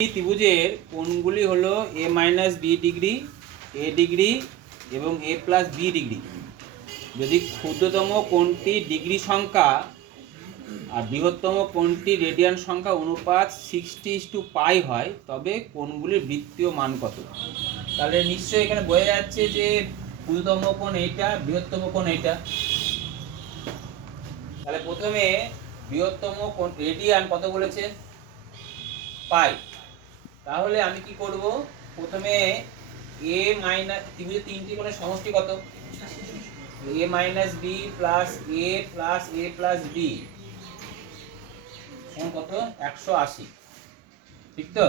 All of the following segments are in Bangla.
এই ত্রিভুজের কোণগুলি হলো A minus B degree A degree এবং এ প্লাস বি ডিগ্রি যদি ক্ষুদ্রতম কোণটি ডিগ্রি সংখ্যা আর বৃহত্তম কোণটি রেডিয়ান সংখ্যা অনুপাত সিক্সটি টু পাই হয়, তবে কোণগুলির বৃত্তীয় মান কত? তাহলে নিশ্চয়ই এখানে বোঝা যাচ্ছে যে ক্ষুদ্রতম কোণ এইটা, বৃহত্তম কোণ এইটা। তাহলে প্রথমে বৃহত্তম কোণ রেডিয়ান কত বলেছে? পাই তাহলে আমি কি করব? প্রথমে এ মাইনাস ত্রিভুজের তিনটি কোণের সমষ্টি কত? A minus B plus A plus A plus B. কত? একশো আশি। ঠিক তো?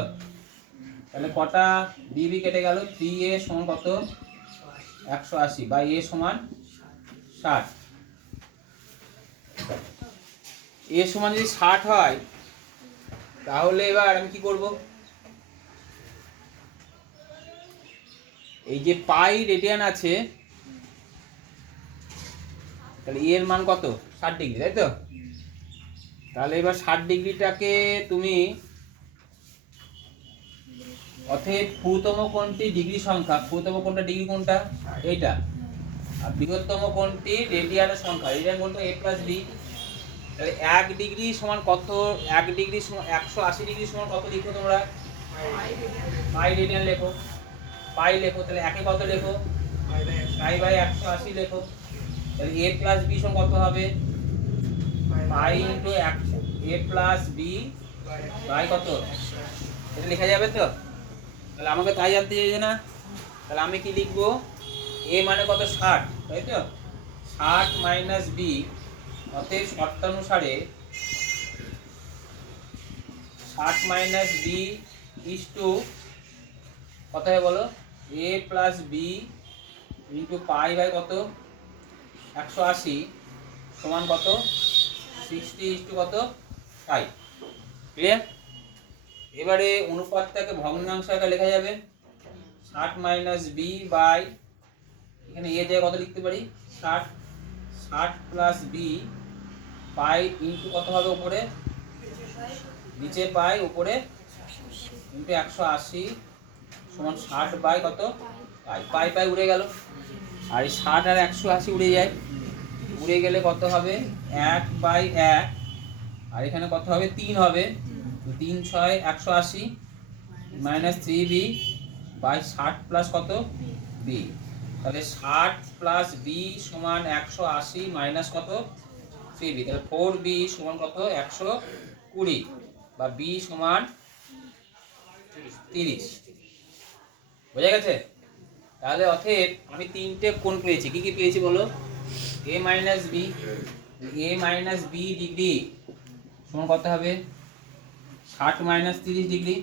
তাহলে কটা? বিবি কেটে গেল। থ্রি এ সমান কত? একশো আশি। বা এ সমান ষাট। এ সমান যদি ষাট হয়, তাহলে এবার আমি কি করব? এই যে পাই রেডিয়ান আছে, তাহলে এর মান কত? ষাট ডিগ্রি, তাই তো? তাহলে এবার ষাট ডিগ্রিটাকে তুমি অতএব ক্ষুতম কোণটি ডিগ্রি সংখ্যা ক্ষুতম কোণটা ডিগ্রি কোনটা এইটা। আর বৃহত্তম কোণটি রেডিয়ানের সংখ্যা, রেডিয়ান কোনটা এ প্লাস বি। তাহলে এক ডিগ্রি সমান কত? এক ডিগ্রি সমান একশো আশি ডিগ্রি সমান কত লিখো তোমরা? পাই রেডিয়ান লেখো। পাই লেখো, তাহলে একে কত লেখো? পাই বাই একশো আশি লেখো। তাহলে এ প্লাস বি সমান কত হবে? পাই ইন্টু একশো। এ প্লাস বি বাই কত? এটা লেখা যাবে তো? তাহলে আমাকে তাই জানতে চাইছে না? তাহলে আমি কি লিখব? এ মানে কত? ষাট, তাই তো? ষাট মাইনাস বি অতএব শর্তানুসারে ষাট মাইনাস বি ইস টু কত হয় বলো? A plus B into pi by কত? একশো আশি সমান কত? সিক্সটি ইস টু কত? পাই ক্লিয়ার এবারে অনুপাতটাকে ভগ্নাংশ আকারে লেখা যাবে। ষাট মাইনাস বি বাই এখানে এ জায়গায় কত লিখতে পারি? ষাট। ষাট প্লাস বি পাই ইন্টু কত হবে উপরে? নিচে পাই উপরে? ইন্টু একশো আশি। সমান ষাট বাই কত? পাই। পাই পাই উড়ে গেল। আর এই ষাট আর একশো আশি উড়ে যায়। উড়ে গেলে কত হবে? এক বাই এক। আর এখানে কত হবে? তিন হবে। তিন ছয়, একশো আশি। মাইনাস থ্রি বি বাই ষাট প্লাস কত? বি। তাহলে ষাট প্লাস বি সমান একশো আশি মাইনাস কত? Three B. তাহলে ফোর বি সমান কত? একশো কুড়ি। বা বি সমান তিরিশ। বোঝা গেছে? তাহলে অতএব আমি তিনটে কোণ পেয়েছি। কি কি পেয়েছি বলো? A minus B A minus B degree সমান কত হবে। ষাট মাইনাস তিরিশ ডিগ্রি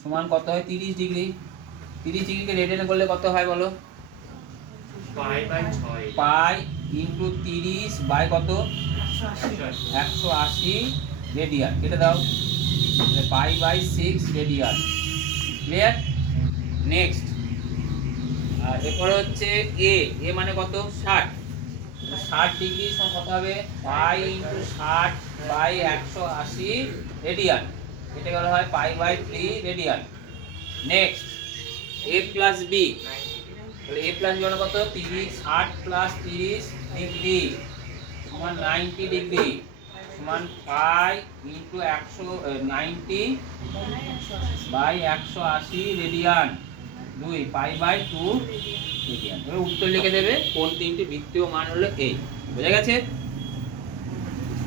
সমান কত হয় তিরিশ ডিগ্রি তিরিশ ডিগ্রিকে রেডিয়ানে করলে কত হয় বলো? পাই ইন্টু তিরিশ বাই কত? একশো আশি। রেডিয়ান কেটে দাও। Pi by six radian clear next আর এরপরে হচ্ছে এ এ মানে কত? ষাট। ষাট ডিগ্রি কত হবে? পাই ইন্টু ষাট বাই একশো আশি রেডিয়ান এটা গেল হয় pi by three radian next A plus B A plus B মানে কত? তিরিশ, ষাট প্লাস তিরিশ ডিগ্রি। সমান নাইনটি ডিগ্রি। সমান পাই ইন্টু একশো নাইনটি বাই একশো আশি রেডিয়ান। দুই, পাই বাই টু রেডিয়ান। এবার উত্তর লিখে দেবে, কোন তিনটি বৃত্তীয় মান হলো এই বোঝা গেছে?